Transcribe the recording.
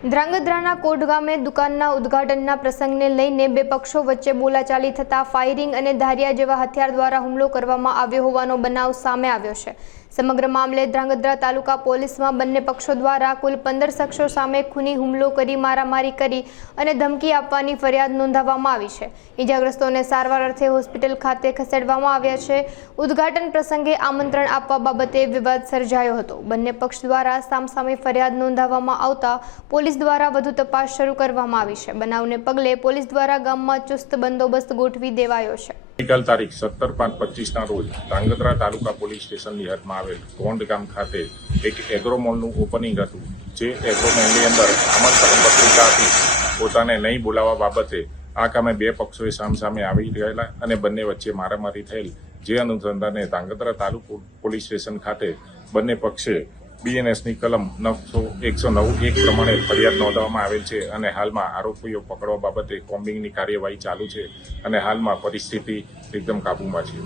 ધ્રાંગધ્રાના કોટ ગામે દુકાનના ઉદ્ઘાટનના પ્રસંગને લઈને બે પક્ષો વચ્ચે બોલાચાલી થતા ફાયરિંગ અને ધારિયા જેવા હથિયાર દ્વારા હુમલો કરવામાં આવ્યો હોવાનો બનાવ સામે આવ્યો છે. સમગ્ર મામલે ધ્રાંગધ્રા તાલુકા પોલીસમાં બંને પક્ષો દ્વારા કુલ પંદર શખ્સો સામે ખૂની હુમલો કરી મારામારી કરી અને ધમકી આપવાની ફરિયાદ નોંધાવવામાં આવી છે. ઈજાગ્રસ્તોને સારવાર અર્થે હોસ્પિટલ ખાતે ખસેડવામાં આવ્યા છે. ઉદ્ઘાટન પ્રસંગે આમંત્રણ આપવા બાબતે વિવાદ સર્જાયો હતો. બંને પક્ષ દ્વારા સામસામે ફરિયાદ નોંધાવવામાં આવતા પોલીસ દ્વારા વધુ તપાસ શરૂ કરવામાં આવી છે. બનાવને પગલે પોલીસ દ્વારા ગામમાં ચુસ્ત બંદોબસ્ત ગોઠવી દેવાયો છે. ગઈકાલ તારીખ સત્તર પાંચ પચીસના રોજ ધાંગધ્રા તાલુકા પોલીસ સ્ટેશનની હદમાં આવેલ કોંડ ગામ ખાતે એક એગ્રોમોલનું ઓપનિંગ હતું. જે એગ્રોમોલની અંદર આમંત્રણ પત્રિકા હતી પોતાને નહીં બોલાવવા બાબતે આ કામે બે પક્ષોએ સામસામે આવી ગયેલા અને બંને વચ્ચે મારામારી થયેલ. જે અનુસંધાને ધાંગધ્રા તાલુકા પોલીસ સ્ટેશન ખાતે બંને પક્ષે બીએનએસની કલમ નવસો એકસો નવ એક પ્રમાણે ફરિયાદ નોંધવામાં આવેલ છે અને હાલમાં આરોપીઓ પકડવા બાબતે કોમ્બિંગની કાર્યવાહી ચાલુ છે અને હાલમાં પરિસ્થિતિ એકદમ કાબૂમાં છે.